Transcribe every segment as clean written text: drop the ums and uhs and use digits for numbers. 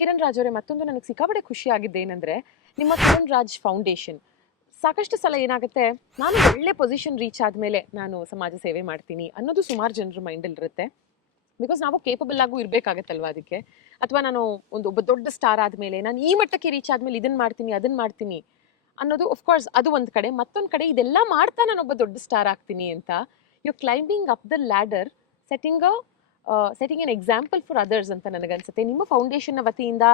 ಕಿರಣ್ ರಾಜ್ ಅವರೇ, ಮತ್ತೊಂದು ನನಗೆ ಸಿಕ್ಕಾಪಟ್ಟೆ ಖುಷಿ ಆಗಿದ್ದೆ ಏನಂದ್ರೆ, ನಿಮ್ಮ ಕಿರಣ್ ರಾಜ್ ಫೌಂಡೇಶನ್ ಸಾಕಷ್ಟು ಸಲ ಏನಾಗುತ್ತೆ, ನಾನು ಒಳ್ಳೆ ಪೊಸಿಷನ್ ರೀಚ್ ಆದ್ಮೇಲೆ ನಾನು ಸಮಾಜ ಸೇವೆ ಮಾಡ್ತೀನಿ ಅನ್ನೋದು ಸುಮಾರು ಜನರ ಮೈಂಡಲ್ಲಿ ಇರುತ್ತೆ. ಬಿಕಾಸ್ ನಾವು ಕೇಪಬಲ್ ಆಗು ಇರಬೇಕಾಗತ್ತಲ್ವಾ ಅದಕ್ಕೆ. ಅಥವಾ ನಾನು ಒಬ್ಬ ದೊಡ್ಡ ಸ್ಟಾರ್ ಆದ್ಮೇಲೆ ನಾನು ಈ ಮಟ್ಟಕ್ಕೆ ರೀಚ್ ಆದ್ಮೇಲೆ ಇದನ್ನ ಮಾಡ್ತೀನಿ ಅನ್ನೋದು ಕೋರ್ಸ್ ಅದು ಒಂದು ಕಡೆ. ಮತ್ತೊಂದು ಕಡೆ ಇದೆಲ್ಲ ಮಾಡ್ತಾ ನಾನು ಒಬ್ಬ ದೊಡ್ಡ ಸ್ಟಾರ್ ಆಗ್ತೀನಿ ಅಂತ you climbing up the ladder, setting an example for others ಅಂತ ನನಗನ್ಸುತ್ತೆ. ನಿಮ್ಮ ಫೌಂಡೇಶನ್ ವತಿಯಿಂದ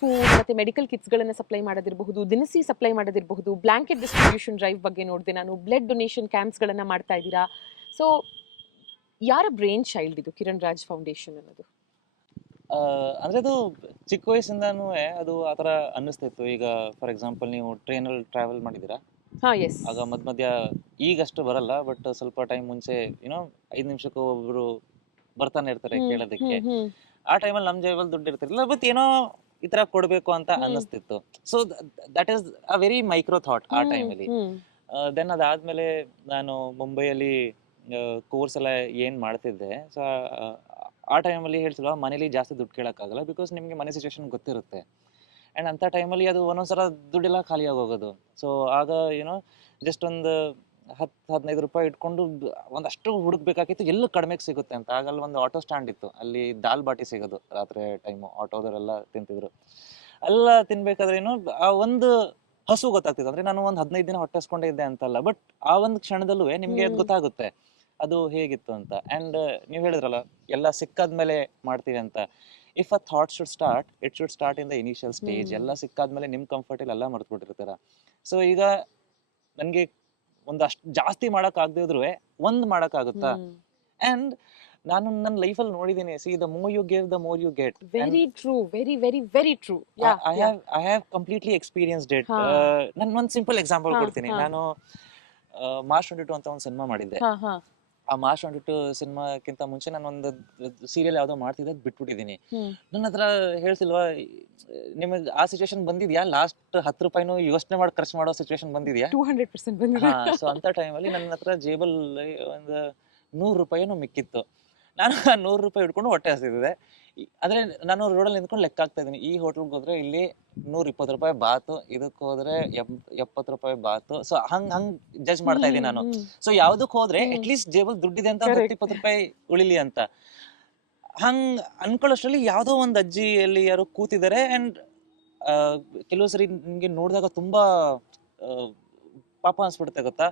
ಫುಡ್ ಮತ್ತೆ ಮೆಡಿಕಲ್ ಕಿಟ್ಸ್ಗಳನ್ನು ಸಪ್ಲೈ ಮಾಡೋದಿರಬಹುದು, ದಿನಸಿ ಸಪ್ಲೈ ಮಾಡೋದಿರಬಹುದು, ಬ್ಲಾಂಕೆಟ್ ಡಿಸ್ಟ್ರಿಬ್ಯೂಷನ್ ಡ್ರೈವ್ ಬಗ್ಗೆ ನೋಡಿದೆ ನಾನು, ಬ್ಲಡ್ ಡೊನೇಷನ್ ಕ್ಯಾಂಪ್ಸ್ಗಳನ್ನು ಮಾಡ್ತಾ ಇದ್ದೀರಾ. ಸೊ ಯಾರ ಬ್ರೈನ್ ಚೈಲ್ಡ್ ಇದು ಕಿರಣ್ ರಾಜ್ ಫೌಂಡೇಶನ್ ಅನ್ನೋದು? ಅಂದ್ರೆ ಅದು ಚಿಕ್ಕ ವಯಸ್ಸಿಂದಾನು ಅದು ಆ ಥರ ಅನ್ನಿಸ್ತಿತ್ತು. ಈಗ ಫಾರ್ ಎಕ್ಸಾಂಪಲ್ ನೀವು ಟ್ರೈನಲ್ಲಿ ಟ್ರಾವೆಲ್ ಮಾಡಿದ್ದೀರಾ? ಎಸ್. ಆಗ ಮಧ್ಯ ಈಗಷ್ಟು ಬರಲ್ಲ, ಬಟ್ ಸ್ವಲ್ಪ ಟೈಮ್ ಮುಂಚೆ 5 ನಿಮಿಷಕ್ಕೂ ಒಬ್ರು ಬರ್ತಾನೆ ಇರ್ತಾರೆ ಕೇಳೋದಕ್ಕೆ. ಆ ಟೈಮಲ್ಲಿ ನಮ್ಮ ಜೇಬಲ್ಲಿ ದುಡ್ಡು ಇರ್ತಿರ್ಲಿಲ್ಲ, ಬಟ್ ಏನೋ ಈ ತರ ಕೊಡ್ಬೇಕು ಅಂತ ಅನ್ನಿಸ್ತಿತ್ತು. So that is a very micro thought ಆ ಟೈಮಲ್ಲಿ. ದೆನ್ ಅದಾದ್ಮೇಲೆ ನಾನು ಮುಂಬೈಯಲ್ಲಿ ಕೋರ್ಸ್ ಎಲ್ಲ ಏನ್ ಮಾಡ್ತಿದ್ದೆ. ಸೊ ಆ ಟೈಮಲ್ಲಿ ಹೇಳ್ತಿಲ್ವಾ, ಮನೇಲಿ ಜಾಸ್ತಿ ದುಡ್ಡು ಕೇಳೋಕ್ಕಾಗಲ್ಲ, ಬಿಕಾಸ್ ನಿಮಗೆ ಮನೆ ಸಿಚುವೇಶನ್ ಗೊತ್ತಿರುತ್ತೆ. ಆ್ಯಂಡ್ ಅಂಥ ಟೈಮಲ್ಲಿ ಅದು ಒಂದೊಂದ್ಸಲ ದುಡ್ಡೆಲ್ಲ ಖಾಲಿ ಆಗೋಗೋದು. ಸೊ ಆಗ ಜಸ್ಟ್ ಒಂದು 10-15 ರೂಪಾಯಿ ಇಟ್ಕೊಂಡು ಒಂದಷ್ಟು ಹುಡುಕ್ಬೇಕಾಗಿತ್ತು ಎಲ್ಲೂ ಕಡಿಮೆಗೆ ಸಿಗುತ್ತೆ ಅಂತ. ಆಗಲ್ಲಿ ಒಂದು ಆಟೋ ಸ್ಟ್ಯಾಂಡ್ ಇತ್ತು, ಅಲ್ಲಿ ದಾಲ್ ಬಾಟಿ ಸಿಗೋದು ರಾತ್ರಿ ಟೈಮು. ಆಟೋದವರೆಲ್ಲ ತಿಂತಿದ್ರು. ಎಲ್ಲ ತಿನ್ಬೇಕಾದ್ರೆ ಆ ಒಂದು ಹಸು ಗೊತ್ತಾಗ್ತಿತ್ತು. ಅಂದ್ರೆ ನಾನು ಒಂದು 15 ದಿನ ಹೊಟ್ಟೆಸ್ಕೊಂಡೇ ಇದ್ದೆ ಅಂತಲ್ಲ, ಬಟ್ ಆ ಒಂದು ಕ್ಷಣದಲ್ಲೂ ನಿಮ್ಗೆ ಅದು ಗೊತ್ತಾಗುತ್ತೆ ಅದು ಹೇಗಿತ್ತು ಅಂತ. ಆ್ಯಂಡ್ ನೀವು ಹೇಳಿದ್ರಲ್ಲ, ಎಲ್ಲ ಸಿಕ್ಕಾದ್ಮೇಲೆ ಮಾಡ್ತೀವಿ ಅಂತ. If a thought should start, it should start in the initial stage. ಎಲ್ಲ ಸಿಕ್ಕಾದ್ಮೇಲೆ ನಿಮ್ಮ ಕಂಫರ್ಟಲ್ಲಿ ಎಲ್ಲ ಮರ್ತ್ಬಿಟ್ಟಿರ್ತೀರ. ಸೊ ಈಗ ನನಗೆ ಒಂದಷ್ಟು ಜಾಸ್ತಿ ಮಾಡೋಕ್ಕಾಗದೇ ಇದ್ರೂ ಒಂದು ಮಾಡೋಕ್ಕಾಗುತ್ತಾ? ಆ್ಯಂಡ್ ನಾನು ನನ್ನ ಲೈಫಲ್ಲಿ ನೋಡಿದ್ದೀನಿ, see the more you give the more you get. Very true, very very very true. I have completely experienced it. ನಾನು ಒಂದು ಸಿಂಪಲ್ ಎಕ್ಸಾಂಪಲ್ ಕೊಡ್ತೀನಿ. ನಾನು ಮಾರ್ಚ್ 22 ಅಂತ ಒಂದು ಸಿನಿಮಾ ಮಾಡಿದ್ದೆ. ಆ ಮಾರ್ಚ್ 22 ಸಿನಿಮಾಕ್ಕಿಂತ ಮುಂಚೆ ನಾನು ಒಂದು ಸೀರಿಯಲ್ ಯಾವುದೋ ಮಾಡ್ತಿದ್ದೆ, ಬಿಟ್ಬಿಟ್ಟಿದ್ದೀನಿ. ನನ್ನ ಹತ್ರ ಹೇಳ್ತಿಲ್ವಾ, ನಿಮಗೆ ಆ ಸಿಚುವೇಶನ್ ಬಂದಿದ್ಯಾ? ಲಾಸ್ಟ್ 10 ರೂಪಾಯಿನೂ ಯೋಚನೆ ಮಾಡಿ ಖರ್ಚು ಮಾಡೋ ಸಿಚುವೇಶನ್ ಬಂದಿದ್ಯಾ? 200% ಬಂದಿದೆ. ಸೊ ಅಂತ ಟೈಮಲ್ಲಿ ನನ್ನ ಹತ್ರ ಜೇಬಲ್ಲಿ ಒಂದು 100 ರೂಪಾಯಿನೂ ಮಿಕ್ಕಿತ್ತು. ನಾನು ಆ 100 ರೂಪಾಯಿ ಹಿಡ್ಕೊಂಡು ಹೊಟ್ಟೆ ಹಸಿದಿದೆ. ಆದರೆ ನಾನು ರೋಡಲ್ಲಿ ನಿಂತ್ಕೊಂಡು ಲೆಕ್ಕ ಹಾಕ್ತಾ ಇದ್ದೀನಿ, ಈ ಹೋಟ್ಲಿಗೆ ಹೋದ್ರೆ ಇಲ್ಲಿ 120 ರೂಪಾಯಿ ಬಾತು, ಇದಕ್ಕೆ ಹೋದ್ರೆ 70 ರೂಪಾಯಿ ಬಾತು. ಸೊ ಹಂಗ್ ಜಡ್ಜ್ ಮಾಡ್ತಾ ಇದ್ದೀನಿ ನಾನು. ಸೊ ಯಾವ್ದಕ್ಕೆ ಹೋದ್ರೆ ಅಟ್ಲೀಸ್ಟ್ ಜೇಬಲ್ ದುಡ್ಡಿದೆ ಅಂತ 20 ರೂಪಾಯಿ ಉಳಿಲಿ ಅಂತ ಹಂಗ್ ಅನ್ಕೊಳ್ಳೋಷ್ಟ್ರಲ್ಲಿ ಯಾವುದೋ ಒಂದು ಅಜ್ಜಿಯಲ್ಲಿ ಯಾರು ಕೂತಿದ್ದಾರೆ. ಅಂಡ್ ಕೆಲವು ಸರಿ ನಿಮ್ಗೆ ನೋಡಿದಾಗ ತುಂಬಾ ಪಾಪ ಅನ್ಸ್ಬಿಡುತ್ತೆ, ಗೊತ್ತಾ?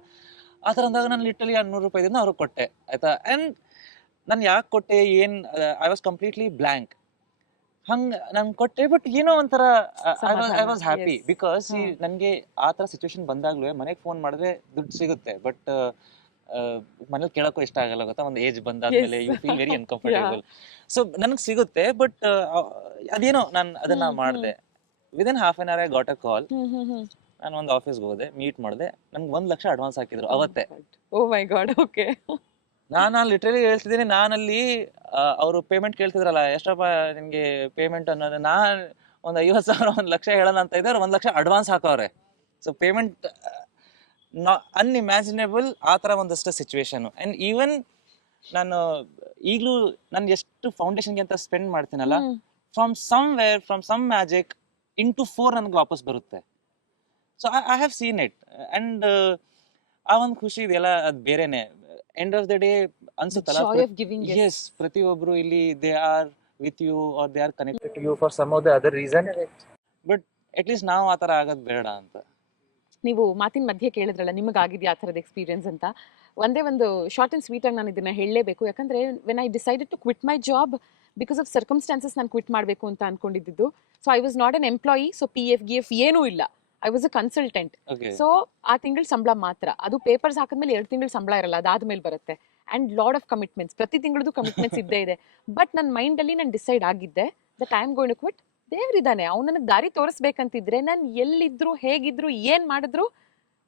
ಆ ಥರ ಅಂದಾಗ ನಾನು ಲಿಟ್ರಲಿ ಆ 100 ರೂಪಾಯಿದಿಂದ ಅವ್ರಿಗೆ ಕೊಟ್ಟೆ, ಆಯ್ತಾ? ಅಂಡ್ ನಾನು ಯಾಕೆ ಕೊಟ್ಟೆ, ಐ ವಾಸ್ ಕಂಪ್ಲೀಟ್ಲಿ ಬ್ಲ್ಯಾಂಕ್. ಹಂಗೆ ನಾನು ಕೊಟ್ಟೆ, ಬಟ್ ಏನೋ ಒಂಥರ ಐ ವಾಸ್ ಹ್ಯಾಪಿ. ಬಿಕಾಸ್ ನನಗೆ ಆ ಥರ ಸಿಚುವೇಶನ್ ಬಂದಾಗ್ಲೂ ಮನೆಗೆ ಫೋನ್ ಮಾಡಿದ್ರೆ ದುಡ್ಡು ಸಿಗುತ್ತೆ, ಬಟ್ ಮನೇಲಿ ಕೇಳೋಕ್ಕೂ ಇಷ್ಟ ಆಗಲ್ಲ, ಗೊತ್ತಾ? ಒಂದು ಏಜ್ ಬಂದಾದ್ಮೇಲೆ you feel very uncomfortable. So ನನಗೆ ಸಿಗುತ್ತೆ, ಬಟ್ ಅದೇನೋ ನಾನು ಅದನ್ನ ಮಾಡಿದೆ. Within half an hour I got a call. ನಾನು ಒಂದು ಆಫೀಸ್ಗೆ ಹೋದೆ, ಮೀಟ್ ಮಾಡಿದೆ. ನನ್ಗೆ 1 ಲಕ್ಷ ಅಡ್ವಾನ್ಸ್ ಹಾಕಿದ್ರು ಅವತ್ತೇ. ಓ ಮೈ ಗಾಡ್. ಓಕೆ. ನಾನು ಲಿಟ್ರಲಿ ಹೇಳ್ತಿದ್ದೀನಿ, ನಾನಲ್ಲಿ ಅವರು ಪೇಮೆಂಟ್ ಕೇಳ್ತಿದ್ರಲ್ಲ, ಎಷ್ಟಪ್ಪ ನಿಮಗೆ ಪೇಮೆಂಟ್ ಅನ್ನೋದು, ನಾನು ಒಂದು 50,000 1 ಲಕ್ಷ ಹೇಳೋಣ ಅಂತ ಇದ್ದಾರೆ, 1 lakh advance ಹಾಕವ್ರೆ. So payment unimaginable ಆ ಥರ ಒಂದಷ್ಟು ಸಿಚುವೇಶನು. ಆ್ಯಂಡ್ ಈವನ್ ನಾನು ಈಗಲೂ ನಾನು ಎಷ್ಟು ಫೌಂಡೇಶನ್ಗೆ ಅಂತ ಸ್ಪೆಂಡ್ ಮಾಡ್ತೀನಲ್ಲ, ಫ್ರಮ್ ಸಮ್ ಮ್ಯಾಜಿಕ್ ಇಂಟು 4 ನನಗೆ ವಾಪಸ್ ಬರುತ್ತೆ. So I have seen it. And ಆ ಒಂದು ಖುಷಿ ಇದೆಯಲ್ಲ, ಅದು ಬೇರೆನೆ. ಎಂಡ್ ಆಫ್ ದ ಡೇ ಅನ್ಸುತ್ತಲ್ಲ, ಎಸ್, ಪ್ರತಿಯೊಬ್ರು ಇಲ್ಲಿ they are with you are they are connected to you for some of the other reason. But at least ನಾವು ಆ ಥರ ಆಗೋದು ಬೇಡ ಅಂತ. ನೀವು ಮಾತಿನ ಮಧ್ಯೆ ಕೇಳಿದ್ರಲ್ಲ, ನಿಮಗಾಗಿದೆಯಾ ಆ ಥರದ ಎಕ್ಸ್ಪೀರಿಯನ್ಸ್ ಅಂತ. ಒಂದೇ ಒಂದು ಶಾರ್ಟ್ ಆ್ಯಂಡ್ ಸ್ವೀಟ್ ಆಗಿ ನಾನು ಇದನ್ನ ಹೇಳಲೇಬೇಕು. ಯಾಕಂದ್ರೆ when I decided to quit my job because of circumstances, ನಾನು ಕ್ವಿಟ್ ಮಾಡಬೇಕು ಅಂತ ಅನ್ಕೊಂಡಿದ್ದು. So I was not an employee. So PF ಏನೂ ಇಲ್ಲ. I was a consultant. So ಆ ತಿಂಗಳ ಸಂಬಳ ಮಾತ್ರ, ಅದು ಪೇಪರ್ಸ್ ಹಾಕಿದ್ಮೇಲೆ 2 ತಿಂಗಳ ಸಂಬಳ ಇರಲ್ಲ, ಅದಾದ್ಮೇಲೆ ಬರುತ್ತೆ. ಅಂಡ್ ಲಾಡ್ ಆಫ್ ಕಮಿಟ್ಮೆಂಟ್ಸ್, ಪ್ರತಿ ತಿಂಗಳದ್ದು ಕಮಿಟ್ಮೆಂಟ್ಸ್ ಇದ್ದೇ ಇದೆ. ಬಟ್ ನನ್ನ ಮೈಂಡಲ್ಲಿ ನಾನು ಡಿಸೈಡ್ ಆಗಿದ್ದೆ that I am going to quit. ದೇವ್ರಿದ್ದಾನೆ, ಅವ್ನು ನನಗೆ ದಾರಿ ತೋರಿಸ್ಬೇಕಂತಿದ್ರೆ ನಾನು ಎಲ್ಲಿದ್ರು ಹೇಗಿದ್ರು ಏನ್ ಮಾಡಿದ್ರು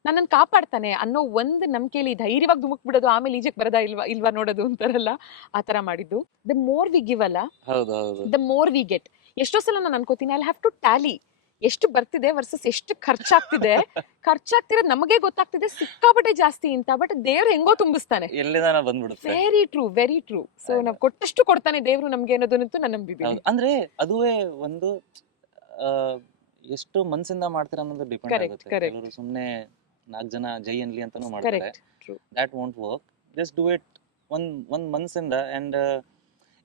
ನನ್ನನ್ನು ಕಾಪಾಡ್ತಾನೆ ಅನ್ನೋ ಒಂದು ನಂಬಿಕೆಯಲ್ಲಿ ಧೈರ್ಯವಾಗಿ ಧುಮುಕ್ ಬಿಡೋದು, ಆಮೇಲೆ ಈಜಕ್ಕೆ ಬರದಾ ಇಲ್ವಾ ನೋಡೋದು ಅಂತಾರಲ್ಲ, ಆ ತರ ಮಾಡಿದ್ದು. ದ ಮೋರ್ ವಿ ಗಿವ್ ಅಲ್ಲ, ದ ಮೋರ್ ವಿ ಗೆಟ್. ಎಷ್ಟೋ ಸಲ ನಾನು ಅನ್ಕೋತೀನಿ, ಐ ಹ್ಯಾವ್ ಟು ಟ್ಯಾಲಿ ಎಷ್ಟು ಬರ್ತಿದೆ ವರ್ಸಸ್ ಎಷ್ಟು ಖರ್ಚಾಗ್ತಿರೋದು ನಮಗೆ ಗೊತ್ತಾಗ್ತಿದೆ ಸಿಕ್ಕಾಪಟ್ಟೆ ಜಾಸ್ತಿ ಅಂತ. ಬಟ್ ದೇವ್ರು ಹೆಂಗೋ ತುಂಬಿಸ್ತಾನೆ, very true, very true. So ನಾವು ಕೊಟ್ಟಷ್ಟು ಕೊಡ್ತಾನೆ ದೇವ್ರು ನಮ್ಗೆ ಅನ್ನೋದನ್ನಂತೂ ನಾನು ನಂಬಿದ್ದೀನಿ. ಅಂದ್ರೆ ಅದುವೇ ಒಂದು ಎಷ್ಟು ಮನ್ಸಿಂದ ಮಾಡ್ತೀರಾ ಅನ್ನೋದು ಡಿಪೆಂಡ್ Correct, ಆಗುತ್ತೆ. correct. ಕೆಲವರು ಸುಮ್ಮನೆ 4 ಜನ ಜೈ ಅನ್ಲಿ ಅಂತಾನೂ ಮಾಡ್ತಾರೆ. Correct, true. That won't work. Just do it ಒಂದ್ ಮನ್ಸಿಂದ and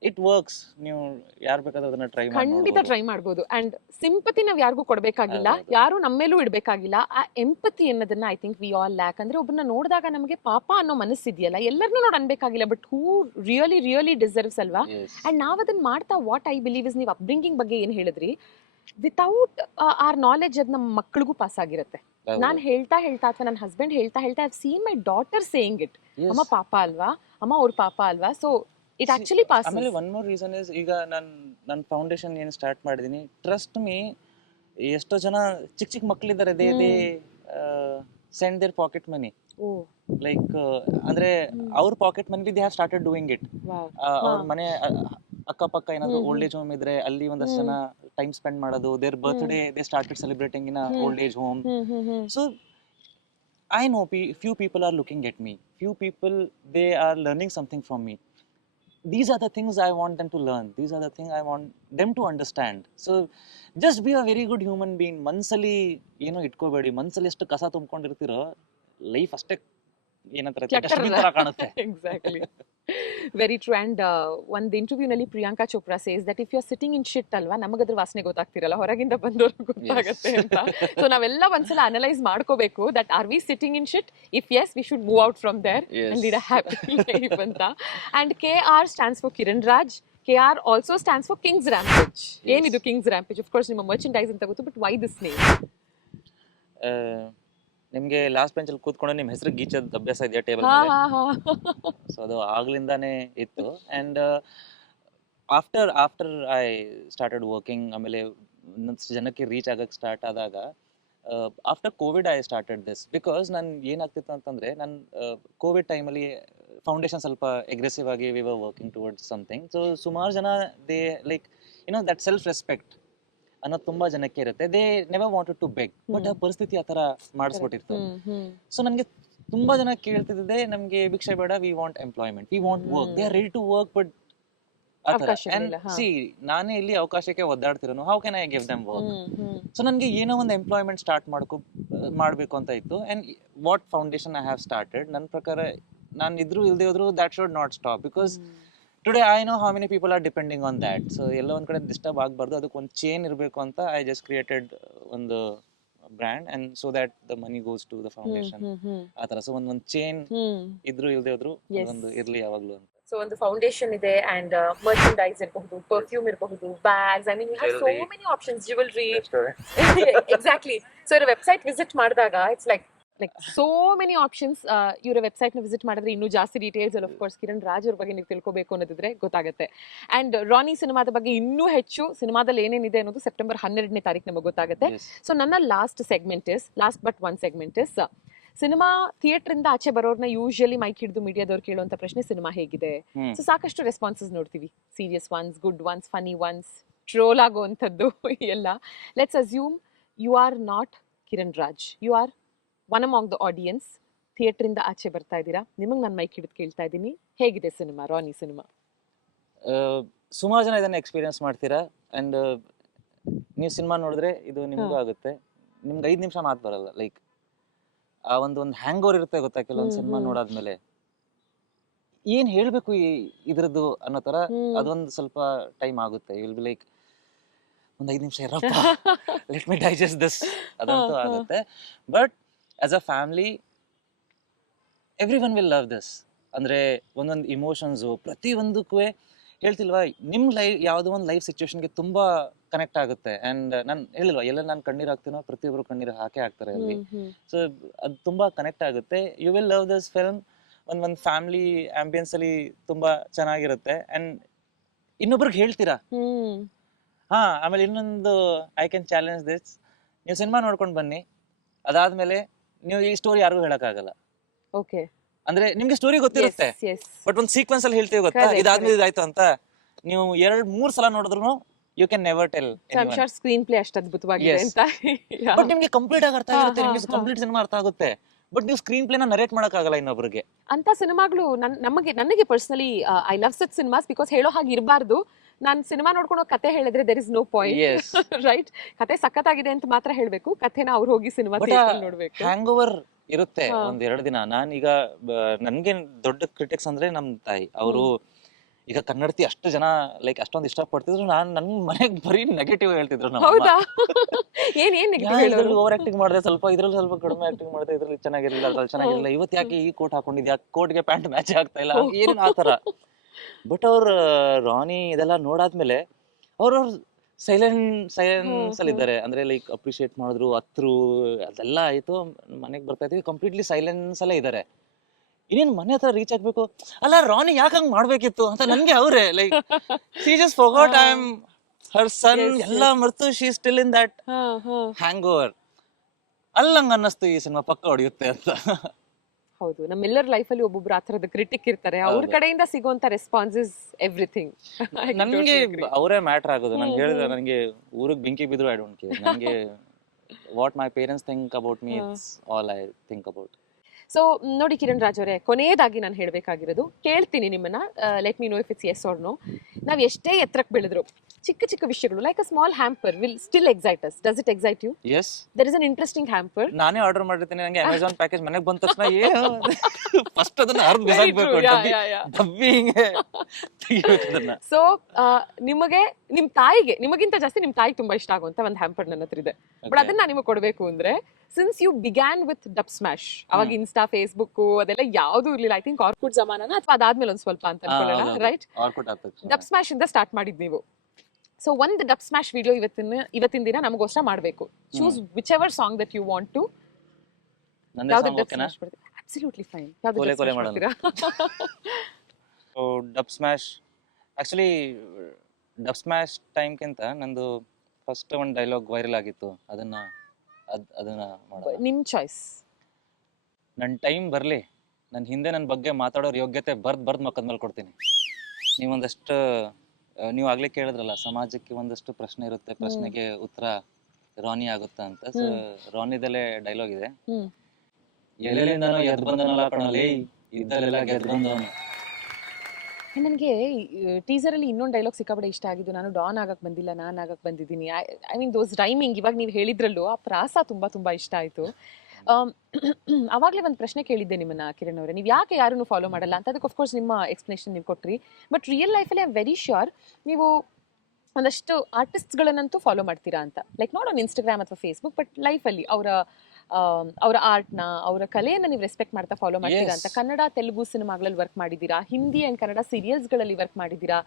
it works. ನೀವು ಯಾರು ಬೇಕಾದ್ರೂ ಅದನ್ನ ಟ್ರೈ ಮಾಡಿ ಖಂಡಿತ ನೋಡ್ಬೋದು. ಟ್ರೈ ಮಾಡ್ಬೋದು. ಅಂಡ್ ಸಿಂಪತಿ ನಾವ್ ಯಾರಿಗೂ ಕೊಡ್ಬೇಕಾಗಿಲ್ಲ, ಹೌದು. ಯಾರು ನಮ್ಮ ಮೇಲೂ ಇಡ್ಬೇಕಾಗಿಲ್ಲ. ಆ ಎಂಪತಿ ಅನ್ನೋದನ್ನ I think we all lack. ಅಂದ್ರೆ ಒಬ್ಬರನ್ನ ನೋಡಿದಾಗ ನಮಗೆ ಪಾಪ ಅನ್ನೋ ಮನಸ್ಸಿದೆಯಲ್ಲ, ಎಲ್ಲರನ್ನೂ ನೋಡಿ ಅನ್ಬೇಕಾಗಿಲ್ಲ, but who really really deserves ಅಲ್ವಾ. Yes. ಅಂಡ್ ನಾವ್ ಅದನ್ನ ಮಾಡ್ತಾ ವಾಟ್ ಐ ಬಿಲೀವ್ ಇಸ್, ನೀವು ಅಪ್ಬ್ರಿಂಗಿಂಗ್ ಬಗ್ಗೆ ಏನ್ ಹೇಳಿದ್ರಿ, ವಿತೌಟ್ ಆರ್ ನಾಲೆಜ್ ಅದ್ ನಮ್ಮ ಮಕ್ಕಳಿಗೂ ಪಾಸ್ ಆಗಿರುತ್ತೆ. ಹೌದು. ನಾನ್ ಹೇಳ್ತಾ ಅಥವಾ ನನ್ನ ಹಸ್ಬೆಂಡ್ ಹೇಳ್ತಾ I seen my daughter saying it, Yes. ಅಮ್ಮ ಪಾಪ ಅಲ್ವಾ, ಅಮ್ಮ ಅವ್ರ ಪಾಪ ಅಲ್ವಾ. So it actually pass. ಆಮೇಲೆ ಒನ್ ಮೋರ್ ರೀಸನ್ ಇಸ್, ಈಗ ನನ್ನ ಫೌಂಡೇಶನ್ ಏನು ಸ್ಟಾರ್ಟ್ ಮಾಡಿದೀನಿ, ಟ್ರಸ್ಟ್ ಮೀ, ಎಷ್ಟೋ ಜನ ಚಿಕ್ಕ ಮಕ್ಕಳಿದ್ದಾರೆ, they send their pocket money, oh like ಅಂದ್ರೆ ಅವ್ರ pocket money they have started doing it. Wow. ಅವ್ರ ಮನೆ ಅಕ್ಕಪಕ್ಕ ಏನಾದ್ರು ಓಲ್ಡ್ ಏಜ್ ಹೋಮ್ ಇದ್ರೆ ಅಲ್ಲಿ ಒಂದಷ್ಟು ಜನ ಟೈಮ್ ಸ್ಪೆಂಡ್ ಮಾಡೋದು, their birthday they started celebrating in old age home. So I know few people are looking at me. Few people, they are learning something from me. These are the things I want them to learn. These are the things I want them to understand. So just be a very good human being. ಮನ್ಸಲ್ಲಿ ಏನೋ ಇಟ್ಕೋಬೇಡಿ. ಮನ್ಸಲ್ಲಿ ಎಷ್ಟು ಕಸ ತುಂಬಿಕೊಂಡಿರ್ತೀರೋ life ಅಷ್ಟೇ ಏನಂತಾರೆ dustbin ತರ ಕಾಣುತ್ತೆ. Exactly, very true. And ಒಂದು ಇಂಟರ್ವ್ಯೂ ನಲ್ಲಿ Priyanka Chopra says that if you are sitting in shit ಅಲ್ವಾ, ನಮಗದ್ರ ವಾಸನೆ ಗೊತ್ತಾಗ್ತಿರಲ್ಲ, ಹೊರಗಿಂದ ಬಂದವ್ರಿಗೆ ಗೊತ್ತಾಗುತ್ತೆ ಅಂತ. ಸೊ ನಾವೆಲ್ಲ ಒಂದ್ಸಲ ಅನಲೈಸ್ ಮಾಡ್ಕೋಬೇಕು that are we sitting in shit, if yes we should move out from there and lead a happy life ಅಂತ. And KR stands for Kiran Raj. KR also stands for Kings Rampage. ಏನಿದು Kings Rampage? Of course ನಿಮ್ಮ merchandise ಅಂತ ಗೊತ್ತು, but why this name? ನಿಮ್ಗೆ last bench ಅಲ್ಲಿ ಕೂತ್ಕೊಂಡು ನಿಮ್ ಹೆಸರು ಗೀಚೋದ್ ಅಭ್ಯಾಸ ಇದೆಯಾ ಟೇಬಲ್ ಹಾ ಮೇಲೆ? ಹಾ ಹಾ. ಸೊ ಅದು ಆಗ್ಲಿಂದಾನೇ ಇತ್ತು. And after I started working, ಆಮೇಲೆ ಒಂದಷ್ಟು ಜನಕ್ಕೆ ರೀಚ್ ಆಗಕ್ಕೆ ಸ್ಟಾರ್ಟ್ ಆದಾಗ, after Covid I started this. Because ನಾನು ಏನಾಗ್ತಿತ್ತು ಅಂತಂದ್ರೆ, ನಾನು ಕೋವಿಡ್ ಟೈಮಲ್ಲಿ ಫೌಂಡೇಶನ್ ಸ್ವಲ್ಪ ಅಗ್ರೆಸಿವ್ ಆಗಿ we were working towards something. So ಸುಮಾರು ಜನ they like that self respect ಅನ್ನೋದು ತುಂಬಾ ಜನಕ್ಕೆ ಇರುತ್ತೆ. They never wanted to beg, but ಆ ಪರಿಸ್ಥಿತಿ ಆ ಥರ ಮಾಡಿಸ್ಬಿಟ್ಟಿರ್ತು. ಸೊ ನನಗೆ ತುಂಬಾ ಜನ ಕೇಳ್ತಿದ್ದೆ, ನಮಗೆ ಭಿಕ್ಷೆ ಬೇಡ, we want employment, we want work, they are ready to work, but ಅವಕಾಶಗಳಿಲ್ಲ, ಹಾ. ಸಿ ನಾನೇ ಇಲ್ಲಿ ಅವಕಾಶಕ್ಕೆ ಒದ್ದಾಡ್ತಿರೋನು, how can I give them work? So ನನಗೆ ಏನೋ ಒಂದು ಎಂಪ್ಲಾಯ್ಮೆಂಟ್ ಸ್ಟಾರ್ಟ್ ಮಾಡಬೇಕು ಅಂತ ಇತ್ತು. And what foundation I have started, ನನ್ನ ಪ್ರಕಾರ ನಾನು ಇದ್ರೂ ಇಲ್ಲದೆ ಹೋದ್ರು that should not stop. Because today I know how many people are depending on that. So ಎಲ್ಲ ಒಂದ್ ಕಡೆ ಡಿಸ್ಟರ್ಬ್ ಆಗಬಾರ್ದು, ಅದಕ್ಕೆ ಒಂದು ಚೇನ್ ಇರಬೇಕು ಅಂತ ಐ ಜಸ್ಟ್ ಕ್ರಿಯೇಟೆಡ್ ಒಂದು brand, and so that the money goes to the foundation. ಆ ತರ. ಸೊ ಒಂದು ಚೇನ್ ಇದ್ರೂ ಇಲ್ಲದೆ ಹೋದ್ರು ಒಂದು ಇರ್ಲಿ ಯಾವಾಗ್ಲೂ ಅಂತ. ಸೊ ಒಂದು ಫೌಂಡೇಶನ್ ಇದೆ, ಅಂಡ್ ಮರ್ಚೆಂಡೈಸ್ ಇರಬಹುದು, ಪರ್ಫ್ಯೂಮ್ ಇರಬಹುದು, bags, I mean you have so many options, jewellery. Exactly. So ಇವ್ರ ವೆಬ್ಸೈಟ್ ವಿಸಿಟ್ ಮಾಡಿದಾಗ it's like so many options. ಇವರ ವೆಬ್ಸೈಟ್ ನ ವಿಸಿಟ್ ಮಾಡಿದ್ರೆ ಇನ್ನೂ ಜಾಸ್ತಿ details of course Kiran Raj ಅವ್ರ ಬಗ್ಗೆ ನೀವು ತಿಳ್ಕೋಬೇಕು ಅನ್ನೋದಿದ್ರೆ ಗೊತ್ತಾಗುತ್ತೆ. ಅಂಡ್ ರಾನಿ ಸಿನಿಮಾದ ಬಗ್ಗೆ ಇನ್ನೂ ಹೆಚ್ಚು, ಸಿನಿಮಾದಲ್ಲಿ ಏನೇನಿದೆ ಅನ್ನೋದು ಸೆಪ್ಟೆಂಬರ್ 12ನೇ ತಾರೀಕು ನಮಗೆ ಗೊತ್ತಾಗುತ್ತೆ. ಸೊ ನನ್ನ last but one segment is, cinema theatre ಇಂದ ಆಚೆ ಬರೋರ್ನ ಯೂಶಲಿ ಮೈಕ್ ಹಿಡಿದು ಮೀಡಿಯಾದವ್ರು ಕೇಳುವಂತ ಪ್ರಶ್ನೆ, ಸಿನಿಮಾ ಹೇಗಿದೆ? ಸೊ ಸಾಕಷ್ಟು ರೆಸ್ಪಾನ್ಸಸ್ ನೋಡ್ತೀವಿ, serious ones, good ones, funny ones, troll ಆಗುವಂಥದ್ದು ಎಲ್ಲ. Let's assume you are not Kiran Raj, you are one among the audience, theatre ಇಂದ ಆಚೆ ಬರ್ತಾ ಇದ್ದೀರಾ, ನಿಮಗೆ ನಾನು ಮೈಕ್ ಹಿಡಿದು ಕೇಳ್ತಾ ಇದ್ದೀನಿ, ಹೇಗಿದೆ ಸಿನಿಮಾ, ರಾನಿ ಸಿನಿಮಾ? ಸುಮಾರು ಜನ ಇದನ್ನ ಎಕ್ಸ್ಪೀರಿಯನ್ಸ್ ಮಾಡ್ತೀರಾ. ಅಂಡ್ ನೀವು ಸಿನಿಮಾ ನೋಡಿದ್ರೆ ಇದು ನಿಮ್ಗೂ ಆಗುತ್ತೆ, ನಿಮ್ಗೆ 5 ನಿಮಿಷ ಮಾತು ಬರಲ್ಲ. ಲೈಕ್ ಆ ಒಂದು ಹ್ಯಾಂಗ್ ಓವರ್ ಇರುತ್ತೆ ಗೊತ್ತಾ, ಕೆಲವೊಂದು ಸಿನಿಮಾ ನೋಡಾದ್ಮೇಲೆ ಏನ್ ಹೇಳ್ಬೇಕು ಇದ್ರದ್ದು ಅನ್ನೋ ತರ ಅದೊಂದು ಸ್ವಲ್ಪ ಟೈಮ್ ಆಗುತ್ತೆ. ವಿಲ್ ಬಿ ಲೈಕ್ ಒಂದು 5 ನಿಮಿಷ ಇರಪ್ಪ, ಲೆಟ್ ಮಿ ಡೈಜೆಸ್ಟ್ ದಿಸ್, ಅದಂತೂ ಆಗುತ್ತೆ. But as a family every one will love this. ಅಂದ್ರೆ ಒಂದೊಂದು ಇಮೋಷನ್ಸು ಪ್ರತಿಯೊಂದಕ್ಕೂ ಹೇಳ್ತಿಲ್ವಾ, ನಿಮ್ ಲೈಫ್ ಯಾವುದೋ ಒಂದು ಲೈಫ್ ಸಿಚುವೇಶನ್ಗೆ ತುಂಬಾ ಕನೆಕ್ಟ್ ಆಗುತ್ತೆ. ಅಂಡ್ ನಾನು ಹೇಳಿಲ್ವಾ, ಎಲ್ಲ ನಾನು ಕಣ್ಣೀರ್ ಹಾಕ್ತೀನೋ, ಪ್ರತಿಯೊಬ್ರು ಕಣ್ಣೀರು ಹಾಕೇ ಹಾಕ್ತಾರೆ ಅಲ್ಲಿ. ಸೊ ಅದು ತುಂಬಾ ಕನೆಕ್ಟ್ ಆಗುತ್ತೆ. You will love this film. ಒಂದು ಫ್ಯಾಮಿಲಿ ಆಂಬಿಯನ್ಸ್ ಅಲ್ಲಿ ತುಂಬಾ ಚೆನ್ನಾಗಿರುತ್ತೆ. ಅಂಡ್ ಇನ್ನೊಬ್ರಿಗೆ ಹೇಳ್ತೀರಾ. ಆಮೇಲೆ ಇನ್ನೊಂದು ಐ ಕ್ಯಾನ್ ಚಾಲೆಂಜ್ ದಿಸ್, ನೀವು ಸಿನಿಮಾ ನೋಡ್ಕೊಂಡು ಬನ್ನಿ, ಅದಾದ್ಮೇಲೆ ನೀವು ಈ ಸ್ಟೋರಿ ಯಾರಿಗೂ ಹೇಳಕ್ಕಾಗಲ್ಲ. ಓಕೆ. ಅಂದ್ರೆ ನಿಮ್ಗೆ ಸ್ಟೋರಿ ಗೊತ್ತಿರುತ್ತೆ, ಬಟ್ ಒಂದು ಸೀಕ್ವೆನ್ಸ್ ಅಲ್ಲಿ ಹೇಳ್ತೀವಿ ಗೊತ್ತಾ, ಇದಾದ್ಮೇಲೆ ಇದಾಯ್ತು ಅಂತ. ನೀವು 2-3 ಸಲ ನೋಡಿದ್ರು you can never tell. Screenplay ಅಷ್ಟು ಅದ್ಭುತವಾಗಿದೆ ಅಂತ. ಬಟ್ ನಿಮ್ಗೆ ಕಂಪ್ಲೀಟ್ ಆಗಿ ಅರ್ಥ ಆಗುತ್ತೆ, ನಿಮ್ಗೆ ಕಂಪ್ಲೀಟ್ ಸಿನಿಮಾ ಅರ್ಥ ಆಗುತ್ತೆ. ಬಟ್ ನೀವು ಸ್ಕ್ರೀನ್ ಪ್ಲೇನ ನರೇಟ್ ಮಾಡಕ್ಕಾಗಲ್ಲ ಇನ್ನೊಬ್ರಿಗೆ. ಅಂತ ಸಿನಿಮಾಗಳು ನನಗೆ personally I love such cinemas, because ಹೇಳೋ ಹಾಗೆ ಇರಬಾರ್ದು, ನಾನ್ ಸಿನಿಮಾ ನೋಡ್ಕೊಂಡು ಕತೆ ಹೇಳಿದ್ರೆ there is no point, yes right? ಕತೆ ಸಖತ್ತಾಗಿದೆ ಅಂತ ಮಾತ್ರ ಹೇಳ್ಬೇಕು, ಕಥೆನ ಅವ್ರು ಹೋಗಿ ಸಿನಿಮಾ ಬಟ್ ನೋಡ್ಬೇಕು. ಹ್ಯಾಂಗ್ ಓವರ್ ಇರುತ್ತೆ ಹಾ. ಒಂದ್ 2 ದಿನ. ನಾನೀಗ ನನ್ಗೆ ದೊಡ್ಡ ಕ್ರಿಟಿಕ್ಸ್ ಅಂದ್ರೆ ನಮ್ ತಾಯಿ. ಅವರು ಈಗ ಕನ್ನಡತಿ ಅಷ್ಟು ಜನ ಲೈಕ್ ಅಷ್ಟೊಂದು ಇಷ್ಟ ಪಡ್ತಿದ್ರು, ನನ್ ಮನೆಗ್ ಬರೀ ನೆಗೆಟಿವ್ ಹೇಳ್ತಿದ್ರು ನಮ್ಮ ಅಮ್ಮ. ಹೌದಾ? ಏನ್ ನೆಗೆಟಿವ್ ಹೇಳೋರು? ಇದ್ರಲ್ಲಿ ಓವರ್ ಆಕ್ಟಿಂಗ್ ಮಾಡಿದೆ ಸ್ವಲ್ಪ, ಇದ್ರಲ್ಲಿ ಸ್ವಲ್ಪ ಕಡಿಮೆ ಆಕ್ಟಿಂಗ್ ಮಾಡಿದೆ, ಇದ್ರಲ್ಲಿ ಚೆನ್ನಾಗಿರ್ಲಿಲ್ಲ, ಅದ್ರಲ್ಲಿ ಚೆನ್ನಾಗಿರ್ಲಿಲ್ಲ, ಇವತ್ತು ಯಾಕೆ ಈ ಕೋಟ್ ಹಾಕೊಂಡಿದ್ಯಾ, ಕೋಟ್ಗೆ ಪ್ಯಾಂಟ್ ಮ್ಯಾಚ್ ಆಗ್ತಾ ಇಲ್ಲ, ಏನೇನು ಆತರ. ಬಟ್ ಅವ್ರ ರಾನಿ ಇದೆಲ್ಲ ನೋಡಾದ್ಮೇಲೆ ಅವ್ರ ಸೈಲೆನ್ಸ್ ಅಲ್ಲಿ ಇದ್ದಾರೆ. ಅಂದ್ರೆ ಲೈಕ್ ಅಪ್ರಿಶಿಯೇಟ್ ಮಾಡಿದ್ರು, ಹತ್ರು, ಅದೆಲ್ಲ ಆಯ್ತು. ಮನೆಗ್ ಬರ್ತಾ ಇದೀವಿ, ಕಂಪ್ಲೀಟ್ಲಿ ಸೈಲೆನ್ಸ್ ಅಲ್ಲೇ ಇದ್ದಾರೆ. ಇನ್ನೇನ್ ಮನೆ ಹತ್ರ ರೀಚ್ ಆಗ್ಬೇಕು, ಅಲ್ಲ ರಾನಿ ಯಾಕೆ ಹಂಗ್ ಮಾಡ್ಬೇಕಿತ್ತು ಅಂತ ನನ್ಗೆ ಅವ್ರೆ like she just forgot I am her son, ಎಲ್ಲ ಮರ್ತು she still in that hangover. ಅಲ್ಲಂಗ ಅನ್ನಿಸ್ತು ಈ ಸಿನಿಮಾ ಪಕ್ಕ ಹೊಡೆಯುತ್ತೆ ಅಂತ. ಹೌದು, ನಮ್ಮೆಲ್ಲರ ಲೈಫಲ್ಲಿ ಒಬ್ಬೊಬ್ರು ಆ ಥರದ ಕ್ರಿಟಿಕ್ ಇರ್ತಾರೆ, ಅವ್ರ ಕಡೆಯಿಂದ ಸಿಗುವಂತ ರೆಸ್ಪಾನ್ಸ್ ಇಸ್ ಎವ್ರಿಥಿಂಗ್. ನನ್ಗೆ ಅವರೇ ಮ್ಯಾಟರ್ ಆಗೋದು. ನನ್ಗೆ ಹೇಳಿದ್ರೆ ನನಗೆ ಊರಿಗೆ ಬೆಂಕಿ ಬಿದ್ರು ಐ ಡೋಂಟ್ ಕೇರ್. ನನಗೆ what my parents think about me, it's all I think about. So ನೋಡಿ ಕಿರಣ್ ರಾಜ್ ಅವರೇ, ಕೊನೆಯದಾಗಿ ನಾನು ಹೇಳಬೇಕಾಗಿರೋದು, ಕೇಳ್ತೀನಿ ನಿಮ್ಮನ್ನ, let me know if it's yes or no. ನಾವು ಎಷ್ಟೇ ಎತ್ತರಕ್ಕೆ ಬೆಳೆದ್ರು ಚಿಕ್ಕ ಚಿಕ್ಕ ವಿಷಯಗಳು like a small hamper will still excite us. Does it excite you? Yes, there is an interesting hamper. ನಾನೇ ಆರ್ಡರ್ ಮಾಡಿರ್ತೀನಿ. ನಂಗೆ ಅಮೆಝಾನ್ ಪ್ಯಾಕೇಜ್ ಮನೆಗೆ ಬಂದ ತಕ್ಷಣ ಫಸ್ಟ್ ಅದನ್ನ ಅರ್ಧ ಬಿಸಾಕ್ಬೇಕು, ಡಬ್ಬಿ ಹಿಂಗೆ ತೆಗಿಬೇಕು ಅದನ್ನ. ಸೊ ನಿಮಗೆ ನಿಮ್ ತಾಯಿಗೆ, ನಿಮಗಿಂತ ಜಾಸ್ತಿ ನಿಮ್ ತಾಯಿಗೆ ತುಂಬಾ ಇಷ್ಟ ಆಗುವಂತ ಒಂದು ಹ್ಯಾಂಪರ್ ನನ್ನ ಹತ್ರ ಇದೆ. ಬಟ್ ಅದನ್ನ ನಾನು ನಿಮಗೆ ಕೊಡ್ಬೇಕು ಅಂದ್ರೆ, since you began with Dubsmash, ಅವಾಗ ಇನ್ಸ್ಟಾ, ಫೇಸ್ಬುಕ್ ಅದೆಲ್ಲ ಯಾವ್ದು ಇರ್ಲಿಲ್ಲ. ಐ ಥಿಂಕ್ ಆರ್ಕುಟ್ ಜಮಾನನ ಅಥವಾ ಅದಾದ್ಮೇಲೆ ಒಂದ್ ಸ್ವಲ್ಪ ಅಂತ ಅನ್ಕೊಳ್ಳೋಣ, ರೈಟ್? ಡಬ್ ಸ್ಮ್ಯಾಶ್ ಇಂದ ಸ್ಟಾರ್ಟ್ ಮಾಡಿದ್ ನೀವು. ಸೊ ಒಂದು ಡಬ್ ಸ್ಮ್ಯಾಶ್ ವಿಡಿಯೋ ಇವತ್ತಿನ ದಿನ ನಮಗೋಸ್ಕರ ಮಾಡಬೇಕು. Choose whichever song that you want to. Absolutely fine. Dubsmash actually Dubsmash ಟೈಮ್ಗಿಂತ ನಂದು ಫಸ್ಟ್ ಒಂದು ಡೈಲಾಗ್ ವೈರಲ್ ಆಗಿತ್ತು, ಅದನ್ನ ಮಾಡೋಣ. ನಿಮ್ ಚಾಯ್ಸ್. ನನ್ನ ಟೈಮ್ ಬರಲಿ, ನನ್ನ ಹಿಂದೆ ನನ್ನ ಬಗ್ಗೆ ಮಾತಾಡೋರ್ ಯೋಗ್ಯತೆ ಬರ್ದ್ ಮಕ್ಕದ ಮೇಲೆ ಕೊಡ್ತೀನಿ. ನೀವೊಂದಷ್ಟು ನೀವು ಆಗ್ಲೇ ಕೇಳಿದ್ರಲ್ಲ, ಸಮಾಜಕ್ಕೆ ಒಂದಷ್ಟು ಪ್ರಶ್ನೆ ಇರುತ್ತೆ, ಪ್ರಶ್ನೆಗೆ ಉತ್ತರ ರಾನಿ ಆಗುತ್ತಾ ಅಂತ. ಸೊ ರಾನಿದಲ್ಲೇ ಡೈಲಾಗ್ ಇದೆ, ಎಲ್ಲೆಲ್ಲಿಂದನೋ ಎದ್ದು ಬಂದನಲ್ಲ ಕಣಲೇ, ಇದ್ದಲ್ಲೆಲ್ಲ ಗೆದ್ದು ಬಂದವನು. ನನಗೆ ಟೀಸರ್ ಅಲ್ಲಿ ಇನ್ನೊಂದು ಡೈಲಾಗ್ ಸಿಕ್ಕಾಪಟ್ಟೆ ಇಷ್ಟ ಆಗಿದ್ದು, ನಾನು ಡಾನ್ ಆಗಕ್ ಬಂದಿಲ್ಲ, ನಾನು ಆಗಕ್ ಬಂದಿದ್ದೀನಿ. ಐ ಮೀನ್ ದೋಸ್ ರೈಮಿಂಗ್, ಇವಾಗ ನೀವು ಹೇಳಿದ್ರಲ್ಲೂ ಆ ಪ್ರಾಸ ತುಂಬಾ ಇಷ್ಟ ಆಯ್ತು. ಅವಾಗಲೇ ಒಂದು ಪ್ರಶ್ನೆ ಕೇಳಿದ್ದೆ ನಿಮ್ಮನ್ನ ಕಿರಣ್ ಅವರೇ, ನೀವು ಯಾಕೆ ಯಾರನ್ನು ಫಾಲೋ ಮಾಡಲ್ಲ ಅಂತ. ಅದಕ್ಕೆ ಆಫ್ಕೋರ್ಸ್ ನಿಮ್ಮ ಎಕ್ಸ್ಪ್ಲನೇಷನ್ ನೀವು ಕೊಟ್ರಿ. ಬಟ್ ರಿಯಲ್ ಲೈಫಲ್ಲಿ ಐ ಆಮ್ ವೆರಿ ಶ್ಯೂರ್ ನೀವು ಒಂದಷ್ಟು ಆರ್ಟಿಸ್ಟ್ಗಳನ್ನಂತೂ ಫಾಲೋ ಮಾಡ್ತೀರಾ ಅಂತ, ಲೈಕ್ ನಾಟ್ ಆನ್ ಇನ್ಸ್ಟಾಗ್ರಾಮ್ ಅಥವಾ ಫೇಸ್ಬುಕ್, ಬಟ್ ಲೈಫಲ್ಲಿ ಅವರ ಆರ್ಟ್ನ, ಅವರ ಕಲೆಯನ್ನು ನೀವು ರೆಸ್ಪೆಕ್ಟ್ ಮಾಡ್ತಾ ಫಾಲೋ ಮಾಡ್ತೀರಾ ಅಂತ. ಕನ್ನಡ, ತೆಲುಗು ಸಿನಿಮಾಗಳಲ್ಲಿ ವರ್ಕ್ ಮಾಡಿದ್ದೀರಾ, ಹಿಂದಿ ಆ್ಯಂಡ್ ಕನ್ನಡ ಸೀರಿಯಲ್ಸ್ಗಳಲ್ಲಿ ವರ್ಕ್ ಮಾಡಿದ್ದೀರಾ.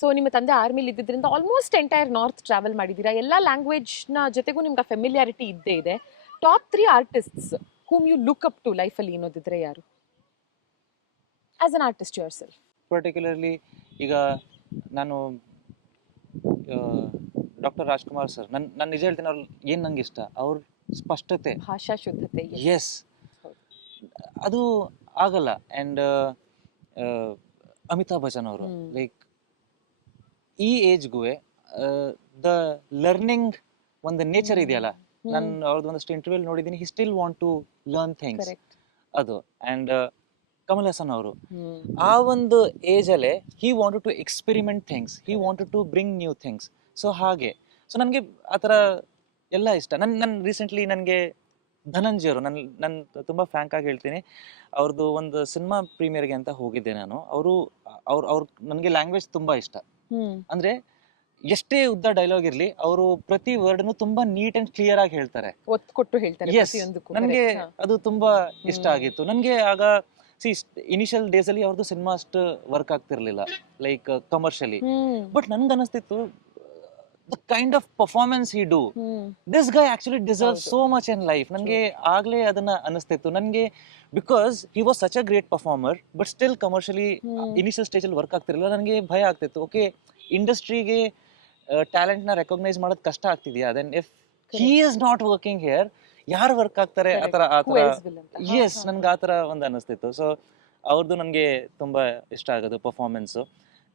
ಸೊ ನಿಮ್ಮ ತಂದೆ ಆರ್ಮಿಲಿ ಇದ್ದಿದ್ದರಿಂದ ಆಲ್ಮೋಸ್ಟ್ ಎಂಟೈರ್ ನಾರ್ತ್ ಟ್ರಾವೆಲ್ ಮಾಡಿದ್ದೀರಾ. ಎಲ್ಲ ಲ್ಯಾಂಗ್ವೇಜ್ನ ಜೊತೆಗೂ ನಿಮ್ಗೆ ಫೆಮಿಲಿಯಾರಿಟಿ ಇದ್ದೇ ಇದೆ. Top 3 artists whom you look up to ಲೈಫಲ್ಲಿ ಅನ್ನೋದಿದ್ರೆ ಯಾರು? As an artist your self. Particularly ಈಗ ನಾನು ಡಾಕ್ಟರ್ ರಾಜ್ಕುಮಾರ್ ಸರ್, ನಾನು ನಿಜ ಹೇಳ್ತೀನಿ, ಅವ್ರು ಏನು ನಂಗೆ ಇಷ್ಟ, ಅವ್ರ ಸ್ಪಷ್ಟತೆ, ಭಾಷಾ ಶುದ್ಧತೆ. ಎಸ್, ಅದು ಆಗಲ್ಲ. ಆ್ಯಂಡ್ ಅಮಿತಾಬ್ ಬಚ್ಚನ್ ಅವರು, ಲೈಕ್ ಈ ಏಜ್ಗೂ ದ ಲರ್ನಿಂಗ್ ಒಂದು ನೇಚರ್ ಇದೆಯಲ್ಲ, ನಾನು ಅವ್ರದ್ದು ಒಂದಷ್ಟು ಇಂಟರ್ವ್ಯೂ ನೋಡಿದ್ದೀನಿ, he still want to learn things, ಅದು. ಆ್ಯಂಡ್ ಕಮಲ್ ಹಾಸನ್ ಅವರು ಆ ಒಂದು ಏಜ್ ಅಲ್ಲೇ he wanted to experiment things, he wanted to bring new things. So ಹಾಗೆ, ಸೊ ನನಗೆ ಆ ಥರ ಎಲ್ಲ ಇಷ್ಟ. ನನ್ನ ರೀಸೆಂಟ್ಲಿ ನನಗೆ ಧನಂಜಯ ಅವರು, ನಾನು ತುಂಬ ಫ್ರ್ಯಾಂಕ್ ಆಗಿ ಹೇಳ್ತೀನಿ, ಅವ್ರದ್ದು ಒಂದು ಸಿನಿಮಾ ಪ್ರೀಮಿಯರ್ಗೆ ಅಂತ ಹೋಗಿದ್ದೆ ನಾನು. ಅವ್ರು ನನಗೆ ಲ್ಯಾಂಗ್ವೇಜ್ ತುಂಬ ಇಷ್ಟ. ಅಂದರೆ ಎಷ್ಟೇ ಉದ್ದ ಡೈಲಾಗ್ ಇರಲಿ, ಅವರು ಪ್ರತಿ ವರ್ಡ್ನು ತುಂಬಾ ನೀಟ್ ಅಂಡ್ ಕ್ಲಿಯರ್ ಆಗಿ ಹೇಳ್ತಾರೆ, ಒತ್ತು ಕೊಟ್ಟು ಹೇಳ್ತಾರೆ. ನನಗೆ ಅದು ತುಂಬಾ ಇಷ್ಟ ಆಗಿತ್ತು. ನನಗೆ ಆಗ ಇನಿಷಿಯಲ್ ಡೇಸ್ ಅಲ್ಲಿ ಅವ್ರದ್ದು ಸಿನಿಮಾ ಅಷ್ಟು ವರ್ಕ್ ಆಗ್ತಿರ್ಲಿಲ್ಲ, ಲೈಕ್ ಕಮರ್ಷಿಯಲಿ. ಬಟ್ ನನ್ಗೆ ಅನಿಸ್ತಿತ್ತು, the kind of performance he do, this guy actually deserves so much in life. ನನಗೆ ಆಗ್ಲೇ ಅದನ್ನ ಅನಿಸ್ತಿತ್ತು ನನಗೆ, because he was such a great performer, but still commercially initial stage ಅಲ್ಲಿ ವರ್ಕ್ ಆಗ್ತಿರ್ಲಿಲ್ಲ. ನನಗೆ ಭಯ ಆಗ್ತಿತ್ತು, ಓಕೆ ಇಂಡಸ್ಟ್ರಿಗೆ ಟ್ಯಾಲೆಂಟ್ ನ ರೆಕಗ್ನೈಸ್ ಮಾಡೋದು ಕಷ್ಟ ಆಗ್ತಿದ್ಯಾ, then if he is not working here, ಯಾರು ವರ್ಕ್ ಆಗ್ತಾರೆ ಆ ಥರ. ಎಸ್, ನನ್ಗೆ ಆ ಥರ ಒಂದು ಅನಿಸ್ತಿತ್ತು. ಸೊ ಅವ್ರದ್ದು ನನಗೆ ತುಂಬಾ ಇಷ್ಟ ಆಗೋದು ಪರ್ಫಾರ್ಮೆನ್ಸು.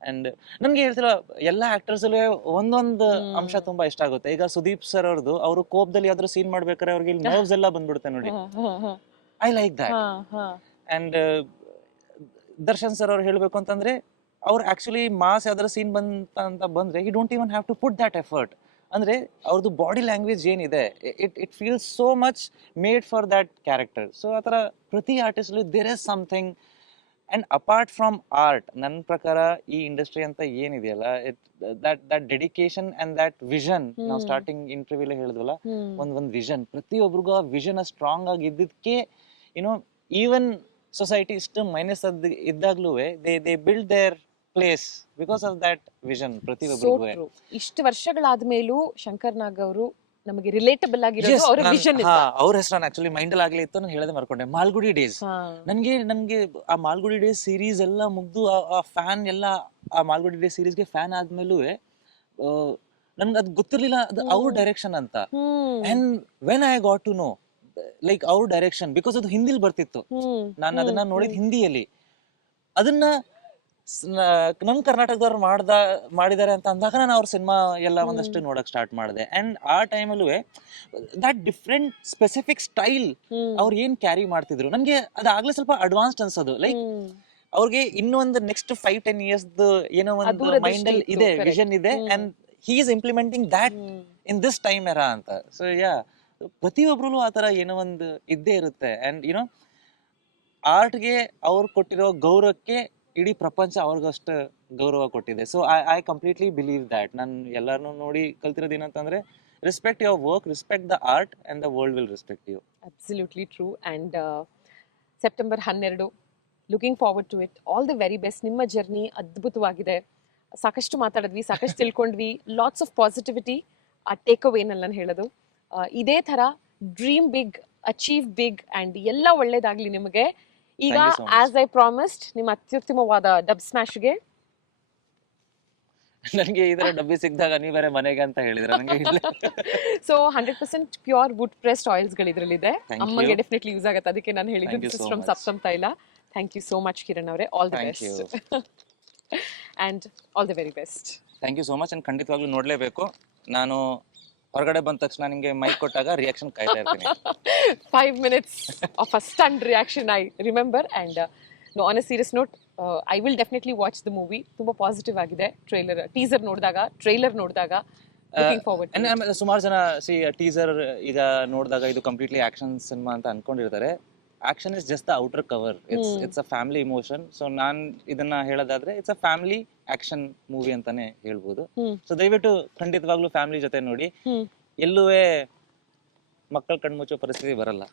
ಅಂಡ್ ನನ್ಗೆ ಹೇಳ್ತಿಲ್ಲ, ಎಲ್ಲ ಆಕ್ಟರ್ಸ್ ಅಲ್ಲೇ ಒಂದೊಂದು ಅಂಶ ತುಂಬಾ ಇಷ್ಟ ಆಗುತ್ತೆ. ಈಗ ಸುದೀಪ್ ಸರ್ ಅವ್ರದ್ದು, ಅವರು ಕೋಪದಲ್ಲಿ ಯಾವ್ದಾದ್ರು ಸೀನ್ ಮಾಡ್ಬೇಕಾದ್ರೆ ಅವ್ರಿಗೆ ಇಲ್ಲಿ ನರ್ವ್ಸ್ ಎಲ್ಲ ಬಂದ್ಬಿಡುತ್ತೆ ನೋಡಿ, I like that. And Darshan sir ಅವ್ರು ಹೇಳ್ಬೇಕು ಅಂತಂದ್ರೆ, ಅವ್ರು ಆಕ್ಚುಲಿ ಮಾಸ್ ಯಾವ್ದಾರ ಸೀನ್ ಅಂತ ಬಂದ್ರೆ you don't even have to put that effort. ಅಂದ್ರೆ ಅವ್ರದ್ದು ಬಾಡಿ ಲ್ಯಾಂಗ್ವೇಜ್ ಏನಿದೆ it feels so much made for that character. So ಆ ಥರ ಪ್ರತಿ ಆರ್ಟಿಸ್ಟ್ಲು there is something. And apart from art, ನನ್ನ ಪ್ರಕಾರ ಈ ಇಂಡಸ್ಟ್ರಿ ಅಂತ ಏನಿದೆಯಲ್ಲ, that dedication and that vision, ನಾವು ಸ್ಟಾರ್ಟಿಂಗ್ ಇಂಟರ್ವ್ಯೂಲೇ ಹೇಳಿದ್ವಲ್ಲ, ಒಂದ್ ವಿಷನ್, ಪ್ರತಿಯೊಬ್ಬರಿಗೂ ಆ ವಿಷನ್ ಸ್ಟ್ರಾಂಗ್ ಆಗಿ ಇದ್ದಿದ್ದಕ್ಕೆ ಯುನೋ ಈವನ್ ಸೊಸೈಟಿ ಇಷ್ಟು ಮೈನಸ್ ಇದ್ದಾಗ್ಲೂ they build their place because of that vision ಪ್ರತಿಯೊಬ್ಬರಿಗೂ. ಇಷ್ಟು ವರ್ಷಗಳಾದ್ಮೇಲೂ ಶಂಕರ್ ನಾಗ್ ಅವರು ನಮಗೆ ರಿಲೇಟಬಲ್ ಆಗಿರೋದು ಅವರ ವಿಷನ್. ಅವ್ರ ಹೆಸರು ನಾನು ಆಕ್ಚುಲಿ ಮೈಂಡ್ ಅಲ್ಲಿ ಆಗ್ಲಿ ಇತ್ತು, ನಾನು ಹೇಳದೆ ಮರ್ಕೊಂಡೆ. ಮಾಲ್ಗುಡಿ ಡೇಸ್, ನನ್ಗೆ ಆ ಮಾಲ್ಗುಡಿ ಡೇಸ್ ಸೀರೀಸ್ ಎಲ್ಲ ಮುಗ್ದು ಆ ಫ್ಯಾನ್ ಎಲ್ಲ ಆ ಮಾಲ್ಗುಡಿ ಡೇಸ್ ಸೀರೀಸ್ಗೆ ಫ್ಯಾನ್ ಆದ್ಮೇಲೂ ನನ್ಗೆ ಅದು ಗೊತ್ತಿರ್ಲಿಲ್ಲ ಅದು ಅವ್ರ ಡೈರೆಕ್ಷನ್ ಅಂತ. And when I got to know like ಅವ್ರ ಡೈರೆಕ್ಷನ್, ಬಿಕಾಸ್ ಅದು ಹಿಂದಿಲಿ ಬರ್ತಿತ್ತು, ನಾನು ಅದನ್ನ ನೋಡಿದ್ ಹಿಂದಿಯಲ್ಲಿ, ಅದನ್ನ ನಮ್ ಕರ್ನಾಟಕದವ್ರು ಮಾಡಿದ್ದಾರೆ ಅಂತ ಅಂದಾಗ ನಾನು ಅವ್ರ ಸಿನಿಮಾ ಎಲ್ಲ ಒಂದಷ್ಟು ನೋಡಕ್ ಸ್ಟಾರ್ಟ್ ಮಾಡಿದೆ. ಅಂಡ್ ಆ ಟೈಮಲ್ಲೂ ದಟ್ ಡಿಫ್ರೆಂಟ್ ಸ್ಪೆಸಿಫಿಕ್ ಸ್ಟೈಲ್ ಅವ್ರು ಏನ್ ಕ್ಯಾರಿ ಮಾಡ್ತಿದ್ರು ನನ್ಗೆ ಅದಾಗ್ಲೇ ಸ್ವಲ್ಪ ಅಡ್ವಾನ್ಸ್ಡ್ ಅನ್ಸೋದು. ಲೈಕ್ ಅವ್ರಿಗೆ ಇನ್ನೊಂದು ನೆಕ್ಸ್ಟ್ 5-10 years ಏನೋ ಒಂದು ಮೈಂಡ್ ಅಲ್ಲಿ ಇದೆ, ವಿಷನ್ ಇದೆ, and he is implementing that in this time era ಅಂತ. ಸೊ ಯಾ, ಪ್ರತಿಯೊಬ್ರು ಆ ತರ ಏನೋ ಒಂದು ಇದ್ದೇ ಇರುತ್ತೆ. ಅಂಡ್ ಯುನೋ ಆರ್ಟ್ಗೆ ಅವ್ರು ಕೊಟ್ಟಿರೋ ಗೌರವಕ್ಕೆ ಇಡೀ ಪ್ರಪಂಚ ಅವ್ರಿಗಷ್ಟು ಗೌರವ ಕೊಟ್ಟಿದೆ. So I completely believe that. ನಾನು ಎಲ್ಲರನ್ನೂ ನೋಡಿ ಕಲ್ತಿರೋದು ಏನಂತಂದ್ರೆ, respect your work, respect the art, and the world will respect you. Absolutely true. And September 12, looking forward to it. All the very best. ನಿಮ್ಮ ಜರ್ನಿ ಅದ್ಭುತವಾಗಿದೆ. ಸಾಕಷ್ಟು ಮಾತಾಡಿದ್ವಿ, ಸಾಕಷ್ಟು ತಿಳ್ಕೊಂಡ್ವಿ. ಲಾಟ್ಸ್ ಆಫ್ ಪಾಸಿಟಿವಿಟಿ ಆ ಟೇಕ್ ಅವೇನಲ್ಲಿ ನಾನು ಹೇಳೋದು. ಇದೇ ಥರ dream big, achieve big, and ಎಲ್ಲ ಒಳ್ಳೇದಾಗಲಿ ನಿಮಗೆ. ಈಗ ಆಸ್ ಐ ಪ್ರಾಮಿಸ್ಡ್, ನಿಮ್ಮ ಅತ್ಯುತ್ತಮವಾದ ಡಬ್ ಸ್ಮ್ಯಾಶ್ಗೆ ನನಗೆ ಇದರ ಡಬ್ಬಿ ಸಿಕ್ಕಿದಾಗ ನೀವು ಬೇರೆ ಮನೆಗೆ ಅಂತ ಹೇಳಿದ್ರೆ ನನಗೆ ಸೊ 100% ಪ್ಯೂರ್ ವುಡ್ ಪ್ರೆಸ್ಡ್ ಆಯಿಲ್ಸ್ಗಳು ಇದರಲ್ಲಿದೆ. ಅಮ್ಮಗೆ ಡೆಫಿನೆಟ್ಲಿ ಯೂಸ್ ಆಗುತ್ತೆ, ಅದಕ್ಕೆ ನಾನು ಹೇಳಿದ್ದು ದಿಸ್ ಇಸ್ ಫ್ರಮ್ ಸಪ್ತಮ್ ತೈಲ. Thank you so much Kiran ಅವರೇ. All the best and all the very best. Thank you so much. And ಖಂಡಿತವಾಗ್ಲೂ ನೋಡಲೇಬೇಕು. ನಾನು ಹೊರಗಡೆ ಬಂದ ತಕ್ಷಣ ನಿಮಗೆ ಮೈಕ್ ಕೊಟ್ಟಾಗ ರಿಯಾಕ್ಷನ್ ಕಾಯ್ತಾ ಇರ್ತೀನಿ. 5 minutes of a stunned reaction, I remember. And no, on a serious note, I will definitely watch the movie. ತುಂಬಾ ಪಾಸಿಟಿವ್ ಆಗಿದೆ. ಟೀಸರ್ ನೋಡಿದಾಗ, ಟ್ರೈಲರ್ ನೋಡಿದಾಗ looking forward to it. ಸುಮಾರು ಜನ ಟೀಸರ್ ಈಗ ನೋಡಿದಾಗ ಇದು ಕಂಪ್ಲೀಟ್ಲಿ ಆಕ್ಷನ್ ಸಿನಿಮಾ ಅಂತ ಅನ್ಕೊಂಡಿರ್ತಾರೆ. Action is just the outer cover. It's a family emotion. So ನಾನ್ ಇದನ್ನ ಹೇಳೋದಾದ್ರೆ it's a family action movie ಅಂತಾನೆ ಹೇಳ್ಬೋದು. ಸೊ ದಯವಿಟ್ಟು ಖಂಡಿತವಾಗ್ಲೂ ಫ್ಯಾಮಿಲಿ ಜೊತೆ ನೋಡಿ. ಎಲ್ಲೂ ಮಕ್ಕಳ ಕಣ್ಮುಚ್ಚೋ ಪರಿಸ್ಥಿತಿ ಬರಲ್ಲ.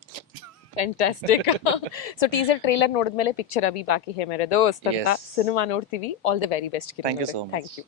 ಫ್ಯಾಂಟಾಸ್ಟಿಕ್. ಸೊ ಟೀಸರ್ ಟ್ರೈಲರ್ ನೋಡಿದ್ಮೇಲೆ ಪಿಕ್ಚರ್ ಅಭಿ ಬಾಕಿ ಹೇ ಮೇರೆ ದೋಸ್ತ್ ಅಂತ ಸಿನಿಮಾ ನೋಡ್ತೀವಿ. All the very best. Thank you so much. Thank you.